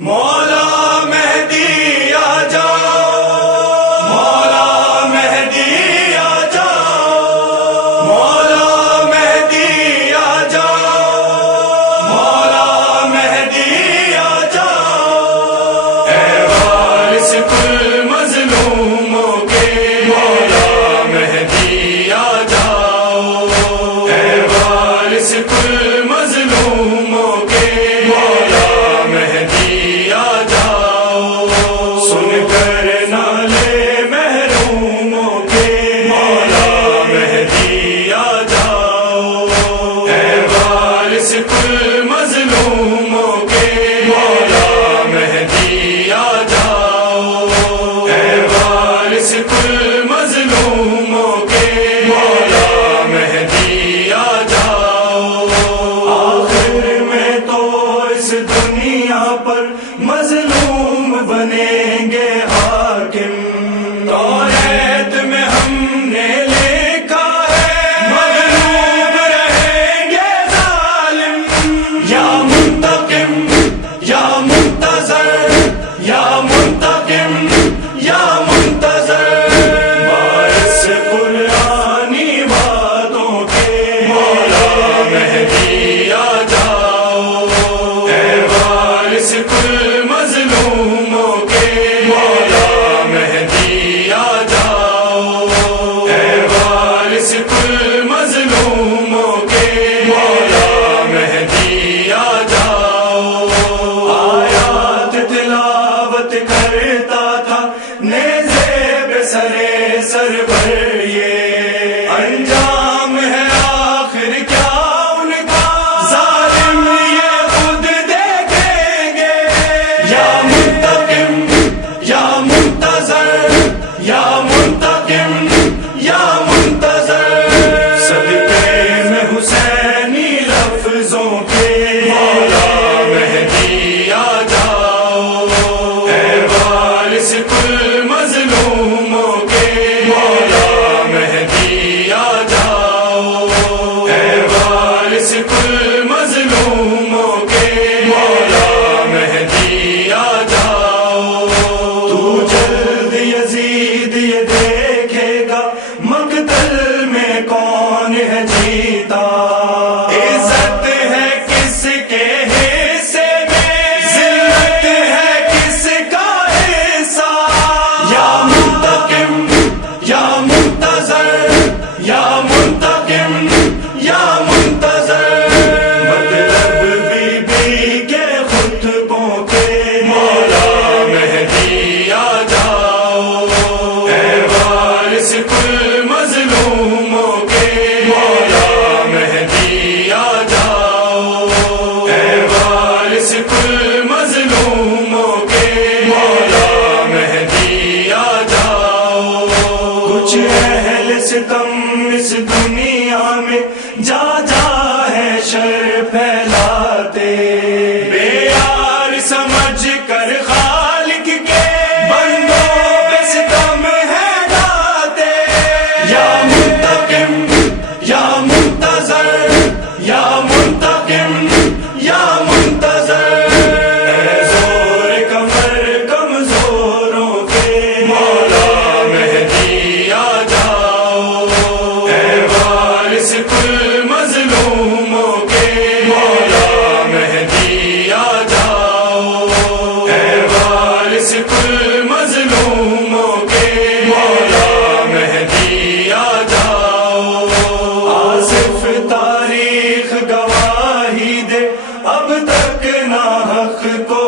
مولا مہدی آ جاؤ، مولا مہدی آ جاؤ، مولا مہدی آ جاؤ، مولا مہدی آ جاؤ، اے وارث کل مظلوموں کے مولا مہدی آ جاؤ، اے وارث کل مظلوموں کے مولا مہدی آ جاؤ، سن کر نالے محروموں کے مولا مہدی آ جاؤ، اے وارث کل مظلوموں کے مولا مہدی آ جاؤ، اے وارث کل مظلوموں کے مولا مہدی آ جاؤ، آخر میں تو اس دنیا پر مظلوم بنیں گے حاکم، توریت میں ہم نے لکھا ہے مغلوب رہیں گے ظالم، یا منتقم یا منتظر، یا منتقم یا منتظر، باعث قرآنی باتوں کے مولا مہدی آ جاؤ، اے وارث کل مظلوموں کے مولا مہدی آ جاؤ، اے وارث کل مظلوموں کے مولا مہدی آ جاؤ، آیات تلاوت کرتا تھا نیزے پہ سر بھر، یہ انجام ہے آخر کیا ان کا، ظالم یہ خود دیکھیں گے، یا منتقم یا منتظر، یا منتقم یا منتظر، صدقے میں حسینی لفظوں کے مولا مہدی آ جاؤ، اے وارث کل مظلوموں کے مولا مہدی آ جاؤ، اے وارث کل مظلوموں کے مولا مہدی آ جاؤ، تو جلد یزید یہ دیکھے گا مقتل میں کون ہے جیتا، عزت ہے کس کے حصے میں، ذلت ہے کس کا حصہ، یا منتقم یا منتظر، یا منتقم یا منتظر، مطلب بی بی کے خطبوں کے مولا مہدی آ جاؤ، اے وارث کل مظلوموں کے مولا مہدی آ جاؤ، اے وارث کل مظلوموں کے مولا مہدی آ جاؤ، کچھ اہل ستم اس دنیا میں جا جا ہے شر پھیلاتے، بے یار سمجھ کر خالق کے بندوں پہ ستم ہے ڈھاتے، یا منتقم یا منتظر، یا منتقم یا منتظر، اے زور کمر کمزوروں کے مولا مہدی آ جاؤ، اے وارث کل مظلوموں کے مولا مہدی آ جاؤ، اے وارث کل مظلوموں کے مولا مہدی آ جاؤ، آصف تاریخ گواہی دے اب تک نہ حق کو